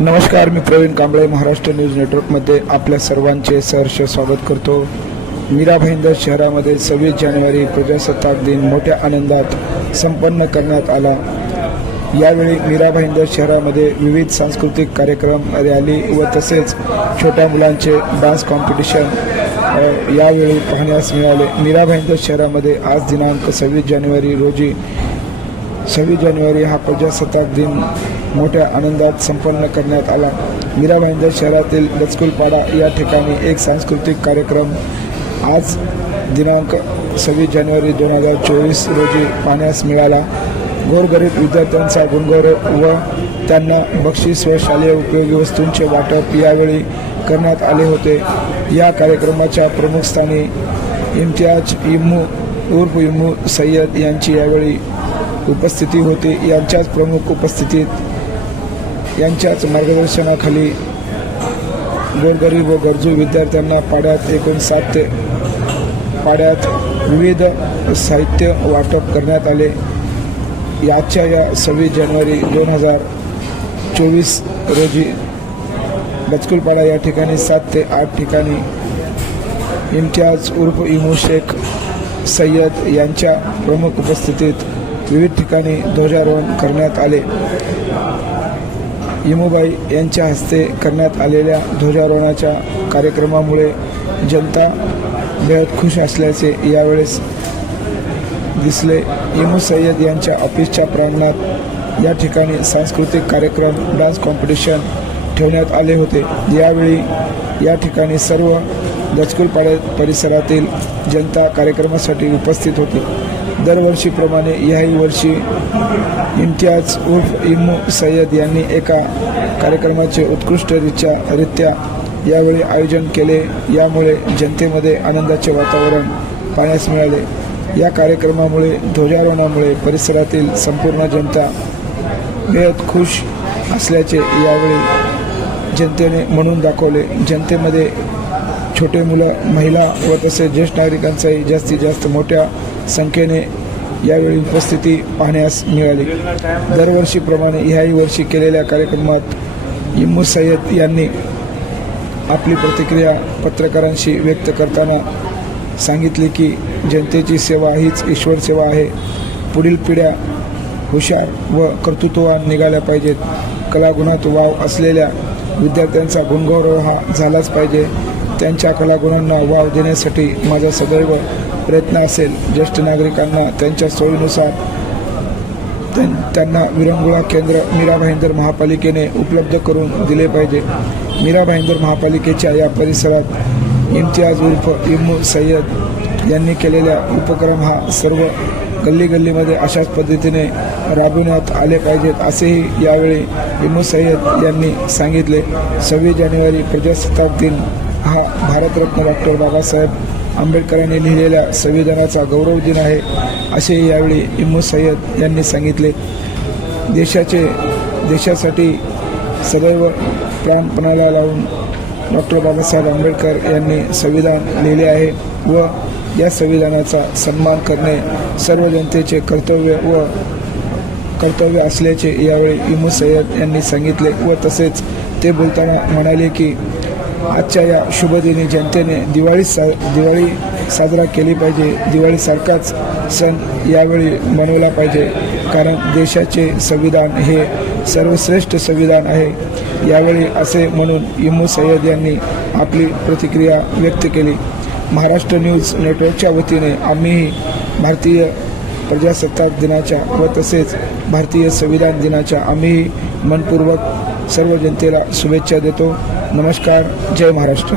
नमस्कार, मी प्रवीण कांबळे महाराष्ट्र न्यूज नेटवर्कमध्ये आपल्या सर्वांचे सहर्ष स्वागत करतो। मीरा भाईंदर शहरामध्ये 26 जानेवारी प्रजासत्ताक दिन मोठ्या आनंदात संपन्न करण्यात आला। यावेळी मीरा भाईंदर शहरामध्ये विविध सांस्कृतिक कार्यक्रम, रॅली व तसेच छोट्या मुलांचे डान्स कॉम्पिटिशन यावेळी पाहण्यास मिळाले। मीरा भाईंदर शहरामध्ये आज दिनांक 26 जानेवारी हा प्रजासत्ताक दिन मोठ्या आनंदात संपन्न करण्यात आला। मीरा भाईंदर शहरातील लचकुलपाडा या ठिकाणी एक सांस्कृतिक कार्यक्रम आज दिनांक 26 जानेवारी 2024 रोजी पाहण्यास मिळाला। गोरगरीब विद्यार्थ्यांचा गुणगौरव व त्यांना बक्षीस व शालेय उपयोगी वस्तूंचे वाटप यावेळी करण्यात आले होते। या कार्यक्रमाच्या प्रमुख स्थानी इम्तियाज इम्मू उर्फ इम्मू सय्यद यांची यावेळी उपस्थिती होती। यांच्याच प्रमुख उपस्थितीत यांच्याच मार्गदर्शनाखाली गोरगरीब व गरजू विद्यार्थ्यांना पाड्यात एकूण 7 पाड्यात विविध साहित्य वाटप करण्यात आले। याच्या 26 जानेवारी 2024 रोजी लचकुलपाडा या ठिकाणी 7 ते 8 ठिकाणी इम्तियाज उर्फ इमू शेख सय्यद यांच्या प्रमुख उपस्थितीत विविध ठिकाणी ध्वजारोहण करण्यात आले। इमूबाई यांच्या हस्ते करण्यात आलेल्या ध्वजारोहणाच्या कार्यक्रमामुळे जनता बेहद खुश असल्याचे यावेळेस दिसले। इमू सय्यद यांच्या ऑफिसच्या प्रांगणात या ठिकाणी सांस्कृतिक कार्यक्रम, डान्स कॉम्पिटिशन ठेवण्यात आले होते। यावेळी या ठिकाणी सर्व लचकुलपाडा परिसरातील जनता कार्यक्रमासाठी उपस्थित होती। दरवर्षीप्रमाणे याही वर्षी इम्तियाज उर्फ इम्मू सय्यद यांनी एका कार्यक्रमाचे उत्कृष्टरित्या यावेळी आयोजन केले। यामुळे जनतेमध्ये आनंदाचे वातावरण पाहण्यास मिळाले। या कार्यक्रमामुळे, ध्वजारोहणामुळे परिसरातील संपूर्ण जनता बेहद खुश असल्याचे यावेळी जनतेने म्हणून दाखवले। जनतेमध्ये छोटे मुलं, महिला व तसेच ज्येष्ठ नागरिकांचाही जास्तीत जास्त मोठ्या संख्येने यावेळी उपस्थिती पाहण्यास मिळाली। दरवर्षीप्रमाणे ह्याही वर्षी केलेल्या कार्यक्रमात इम्मू सय्यद यांनी आपली प्रतिक्रिया पत्रकारांशी व्यक्त करताना सांगितले की जनतेची सेवा हीच ईश्वर सेवा आहे। पुढील पिढ्या हुशार व कर्तृत्ववान निघाल्या पाहिजेत। कलागुणात वाव असलेल्या विद्यार्थ्यांचा गुणगौरव हा झालाच पाहिजे। त्यांच्या कलागुणांना वाव देण्यासाठी माझा सदैव प्रयत्न असेल। ज्येष्ठ नागरिकांना त्यांच्या सोयीनुसार त्यांना विरंगुळा केंद्र मीरा भाईंदर महापालिकेने उपलब्ध करून दिले पाहिजे। मीरा भाईंदर महापालिकेच्या या परिसरात इम्तियाज उर्फ इम्मू सय्यद यांनी केलेला उपक्रम हा सर्व गल्लीमध्ये अशाच पद्धतीने राबविण्यात आले पाहिजेत, असेही यावेळी इम्मू सय्यद यांनी सांगितले। 26 जानेवारी प्रजासत्ताक दिन हा भारतरत्न डॉक्टर बाबासाहेब आंबेडकरांनी लिहिलेल्या संविधानाचा गौरव दिन आहे, असे यावेळी इम्मू सय्यद यांनी सांगितले। देशासाठी सदैव प्राणपणाला लावून डॉक्टर बाबासाहेब आंबेडकर यांनी संविधान लिहिले आहे व या संविधानाचा सन्मान करणे सर्व जनतेचे कर्तव्य असल्याचे यावेळी इम्मू सय्यद यांनी सांगितले व तसेच ते बोलताना म्हणाले की आजच्या या शुभदिनी जनतेने दिवाळी साजरा केली पाहिजे। दिवाळीसारखाच सण यावेळी मनवला पाहिजे, कारण देशाचे संविधान हे सर्वश्रेष्ठ संविधान आहे। यावेळी असे म्हणून इम्मू सय्यद यांनी आपली प्रतिक्रिया व्यक्त केली। महाराष्ट्र न्यूज नेटवर्कच्या वतीने आम्हीही भारतीय प्रजासत्ताक दिनाच्या व तसेच भारतीय संविधान दिनाच्या आम्हीही मनपूर्वक सर्व जनतेला शुभेच्छा देतो। नमस्कार, जय महाराष्ट्र।